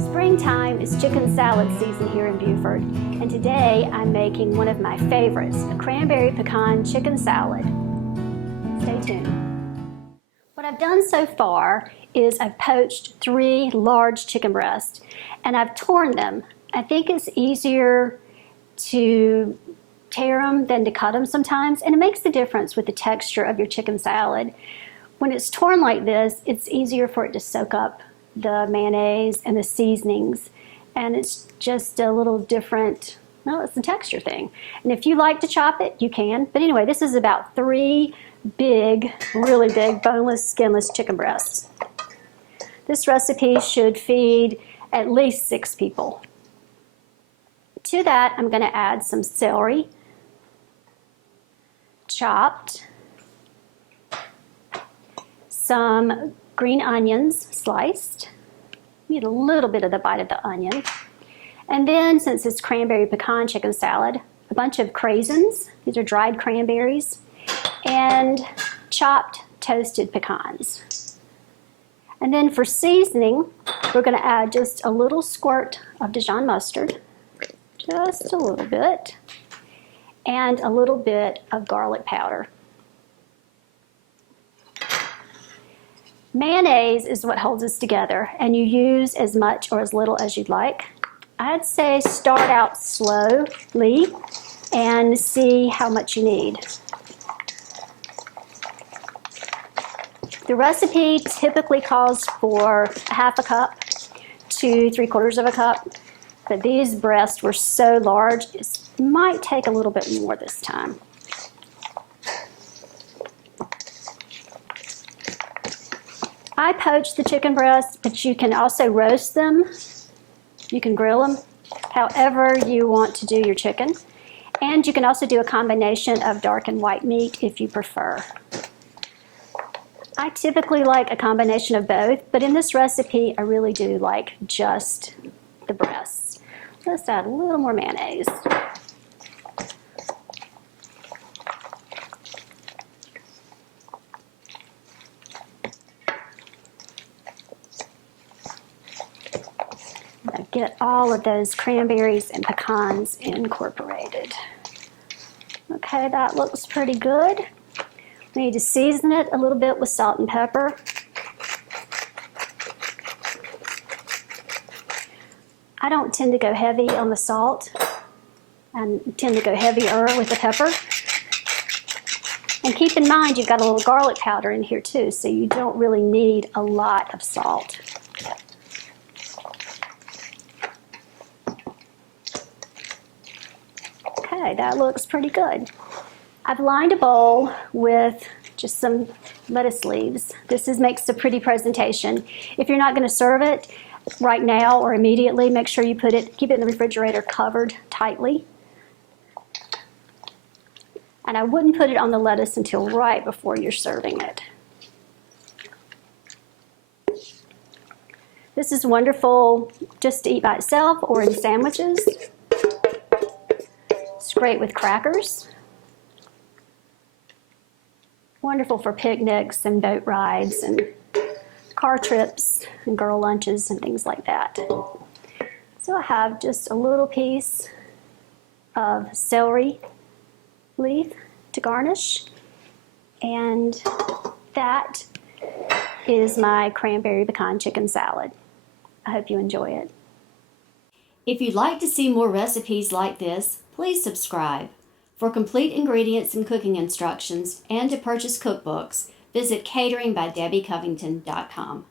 Springtime is chicken salad season here in Beaufort, and today I'm making one of my favorites, a cranberry pecan chicken salad. Stay tuned. What I've done so far is I've poached 3 large chicken breasts, and I've torn them. I think it's easier to tear them than to cut them sometimes, and it makes a difference with the texture of your chicken salad. When it's torn like this, it's easier for it to soak up the mayonnaise and the seasonings, and it's just a little different. Well, it's a texture thing, and if you like to chop it, you can. But anyway, this is about 3 big, really big, boneless, skinless chicken breasts. This recipe should feed at least 6 people. To that, I'm going to add some celery, chopped, some green onions sliced. Need a little bit of the bite of the onion. And then, since it's cranberry pecan chicken salad, a bunch of craisins. These are dried cranberries. And chopped toasted pecans. And then for seasoning, we're going to add just a little squirt of Dijon mustard. Just a little bit. And a little bit of garlic powder. Mayonnaise is what holds us together, and you use as much or as little as you'd like. I'd say start out slowly and see how much you need. The recipe typically calls for 1/2 cup to 3/4 cup, but these breasts were so large, it might take a little bit more this time. I poach the chicken breasts, but you can also roast them. You can grill them, however you want to do your chicken. And you can also do a combination of dark and white meat if you prefer. I typically like a combination of both, but in this recipe, I really do like just the breasts. Let's add a little more mayonnaise. Get all of those cranberries and pecans incorporated. Okay, that looks pretty good. We need to season it a little bit with salt and pepper. I don't tend to go heavy on the salt. I tend to go heavier with the pepper. And keep in mind you've got a little garlic powder in here too, so you don't really need a lot of salt. Okay, that looks pretty good. I've lined a bowl with just some lettuce leaves. This makes a pretty presentation. If you're not going to serve it right now or immediately, make sure you keep it in the refrigerator covered tightly. And I wouldn't put it on the lettuce until right before you're serving it. This is wonderful just to eat by itself or in sandwiches. It's great with crackers. Wonderful for picnics and boat rides and car trips and girl lunches and things like that. So I have just a little piece of celery leaf to garnish, and that is my cranberry pecan chicken salad. I hope you enjoy it. If you'd like to see more recipes like this, please subscribe. For complete ingredients and cooking instructions and to purchase cookbooks, visit cateringbydebbycovington.com.